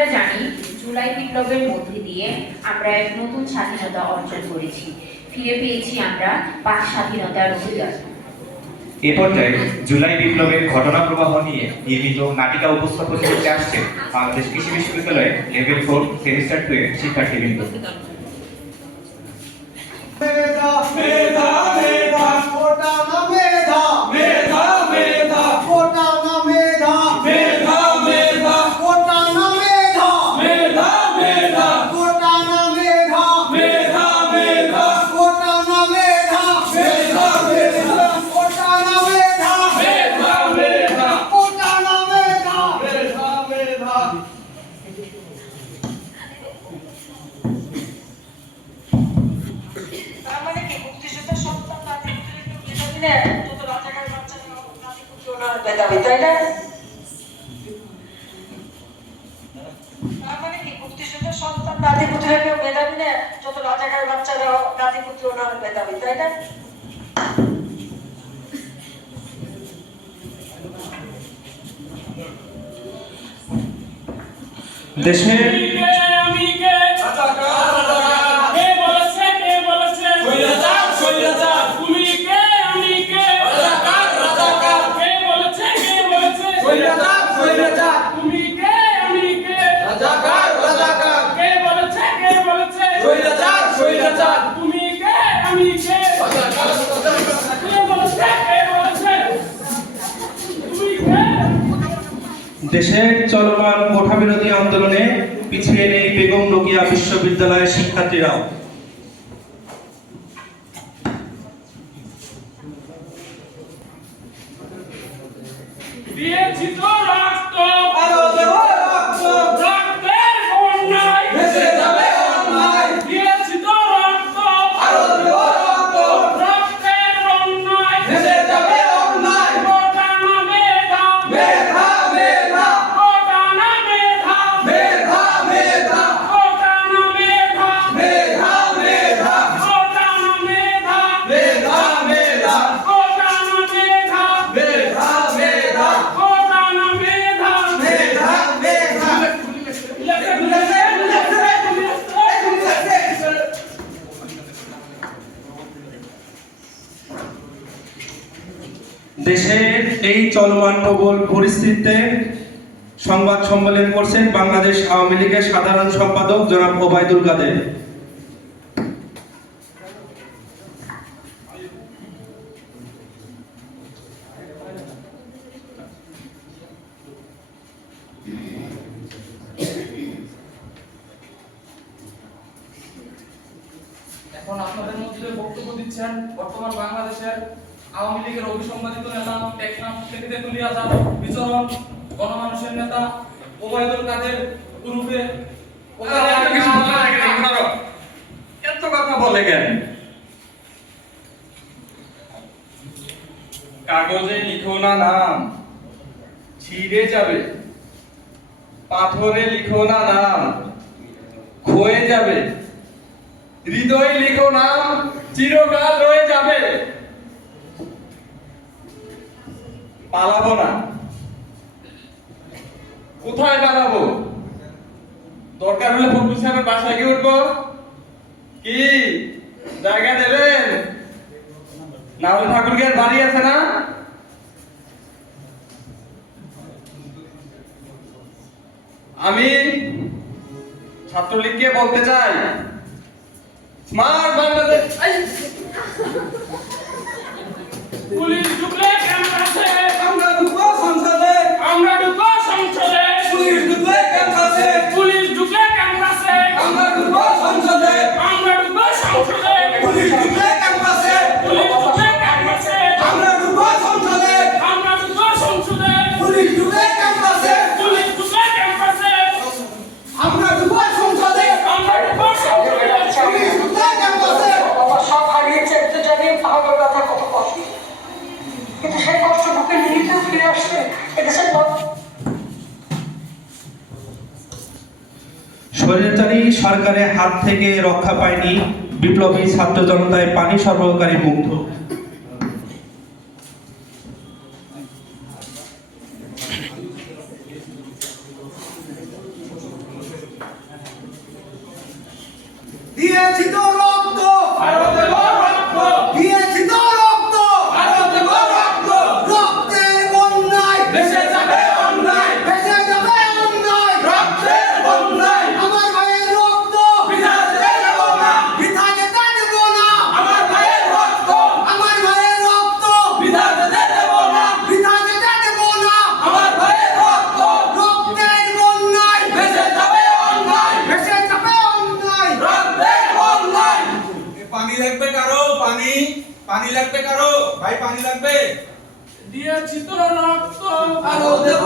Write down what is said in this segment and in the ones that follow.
আমরা জানি জুলাই বিপ্লবের মধ্যে দিয়ে আমরা এক নতুন স্বাধীনতা অর্জন করেছি। ফিরে পেয়েছি আমরা পাক স্বাধীনতার অধিকার এ পর্যায়ে জুলাই বিপ্লবের ঘটনা প্রবাহ নিয়ে নির্মিত নাটিকা উপস্থাপন করতে আসছে বাংলাদেশ কৃষি বিশ্ববিদ্যালয়ের লেভেল ফোর সেমিস্টার টু এর শিক্ষার্থীবৃন্দ। তাই না? মানে কি মুক্তিযুদ্ধের সন্তান নাতি কেউ মেধাবী না? যত রাজাকার বাচ্চারা নাতি পুত্র মেধাবী তাই না? দেশের দেশের চলমান কোঠা বিরোধী আন্দোলনে পিছিয়ে নেই বেগম রোকিয়া বিশ্ববিদ্যালয়ের শিক্ষার্থীরাও। দিয়েছি তো দেশের এই চলমান প্রবল পরিস্থিতিতে সংবাদ সম্মেলন করছেন বাংলাদেশ আওয়ামী লীগের সাধারণ সম্পাদক জনাব ওবায়দুল কাদের। এখন আপনাদের মধ্যে বক্তব্য দিচ্ছেন বর্তমান বাংলাদেশের আওয়ামী লীগের অভিসংবাদিত নেতা টেকনাফ থেকে তেতুলিয়া যান বিচরণ গণমানুষের নেতা ওবায়দুল কাদের গ্রুপে এত কথা বলে কাগজে লিখো না নাম ছিঁড়ে যাবে। পাথরে লিখো না নাম ক্ষয়ে যাবে। হৃদয়ে লিখো নাম চিরকাল রয়ে যাবে। পালাবো না। কোথায় পালাবো? দরকার হলে ফখরুল সাহেবের বাসায় গিয়ে উঠবো। কি? জায়গা দেবেন? না হলে ঠাকুরকে বাড়ি আছে না? আমি ছাত্রলীগকে বলতে চাই। স্মার্ট বাংলাদেশ স্বৈরাচারী সরকারের হাত থেকে রক্ষা পায়নি বিপ্লবী ছাত্র জনতায় পানি সরবরাহকারী মুগ্ধ। দিয়েছি তোর আরও দেব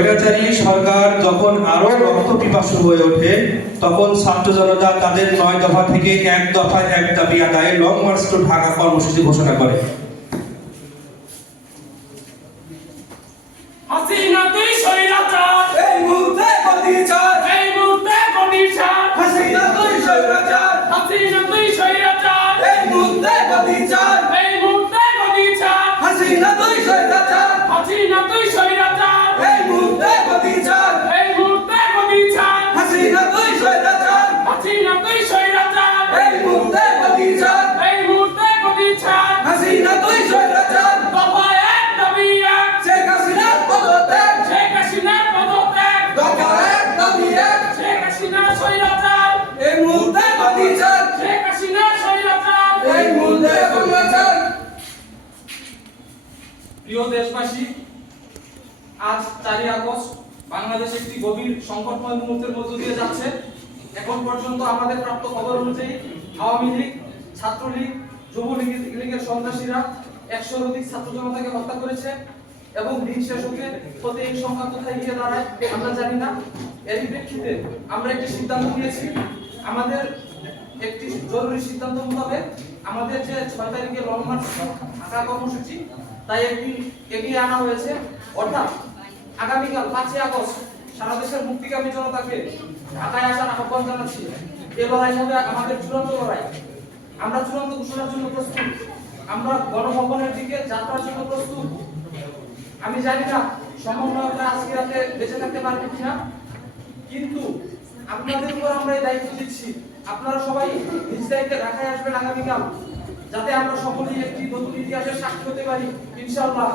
স্বৈরাচারী সরকার যখন আরও রক্ত পিপাসু হয়ে ওঠে তখন ছাত্র জনতা তাদের নয় দফা থেকে এক দফায় এক দাবি আদায়ে লং মার্চ টু ঢাকা কর্মসূচি ঘোষণা করে। হাসিনা তুই স্বৈরাচার। এই মুহূর্তে প্রতিচার এই মুহূর্তে গতি চান এই মুহূর্তে গতি চান হাসিনা তুই সৈরা চান হাসিনা তুই সৈরা চান এই মুহূর্তে গতি চান এই মুহূর্তে গতি চান হাসিনা তুই সৈরা চান বাবা এক নবী এক। শেখ হাসিনার পদত্যাগ। শেখ হাসিনার পদত্যাগ। বাবা এক নবী এক। শেখ হাসিনা সৈরা চান এই মুহূর্তে গতি চান প্রিয় দেশবাসী আজ চারই আগস্ট বাংলাদেশ একটি গভীর সংকটময় মুহূর্তের মধ্য দিয়ে যাচ্ছে। এখন পর্যন্ত আমাদের প্রাপ্ত খবর অনুযায়ী আওয়ামী লীগ, ছাত্রলীগ যুবলীগ লীগের সন্ত্রাসীরা একশোর অধিক ছাত্র জনতাকে হত্যা করেছে এবং দিন শেষ হতে এই সংখ্যা কোথায় গিয়ে দাঁড়ায় আমরা জানি না। এরই প্রেক্ষিতে আমরা একটি সিদ্ধান্ত নিয়েছি। আমাদের একটি জরুরি সিদ্ধান্ত মোতাবেক আমাদের যে ছয় তারিখে লং মার্চ ঢাকা কর্মসূচি, তাই একটি এগিয়ে আনা হয়েছে। অর্থাৎ আগামীকাল পাঁচই আগস্ট সারা দেশের মুক্তিকামী জনতাকে ঢাকায় আসার আহ্বান জানাচ্ছি। এ লড়াই হবে আমাদের চূড়ান্ত লড়াই। আমরা চূড়ান্ত ঘোষণার জন্য প্রস্তুত। আমরা গণভবনের দিকে যাত্রার জন্য প্রস্তুত। আমি জানি না সমন্বয়করা আজকে রাতে বেঁচে থাকতে পারবে কিনা, কিন্তু আপনাদের উপর আমরা এই দায়িত্ব দিচ্ছি। আপনারা সবাই নিজ দায়িত্বে ঢাকায় আসবেন আগামীকাল, যাতে আমরা সকলেই একটি নতুন ইতিহাসের সাক্ষী হতে পারি, ইনশাআল্লাহ।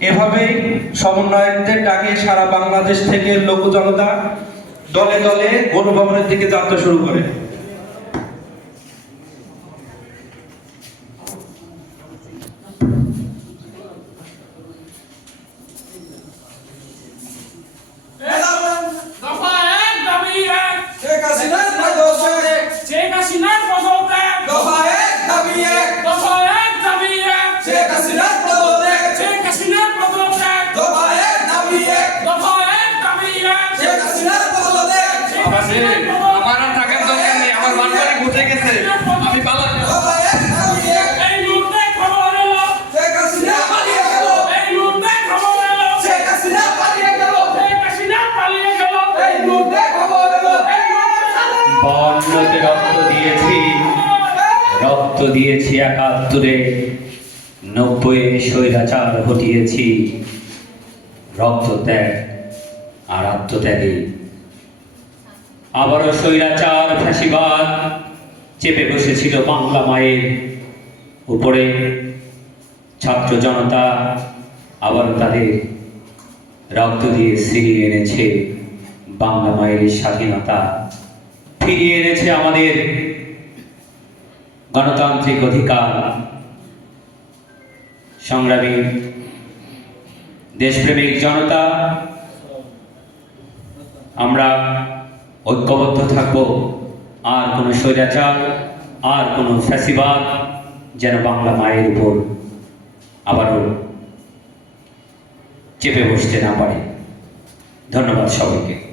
এভাবেই সমন্বয়কদের ডাকে সারা বাংলাদেশ থেকে লোক জনতা দলে দলে গণভবনের দিকে যাত্রা শুরু করে। একাত্তরে নব্বই স্বৈরাচার ঘটিয়েছি। রক্ত ত্যাগ আর আত্মত্যাগে আবারও স্বৈরাচার, ফ্যাসিবাদ চেপে বসেছিল বাংলা মায়ের উপরে। ছাত্র জনতা আবারও তাদের রক্ত দিয়ে ছিনিয়ে এনেছে। বাংলা মায়ের স্বাধীনতা ফিরিয়ে এনেছে আমাদের গণতান্ত্রিক অধিকার। সংগ্রামী দেশপ্রেমিক জনতা, আমরা ঐক্যবদ্ধ থাকব। আর কোনো স্বৈরাচার, আর কোনো ফ্যাসিবাদ যেন বাংলা মায়ের উপর আবারও চেপে বসতে না পারে। ধন্যবাদ সবাইকে।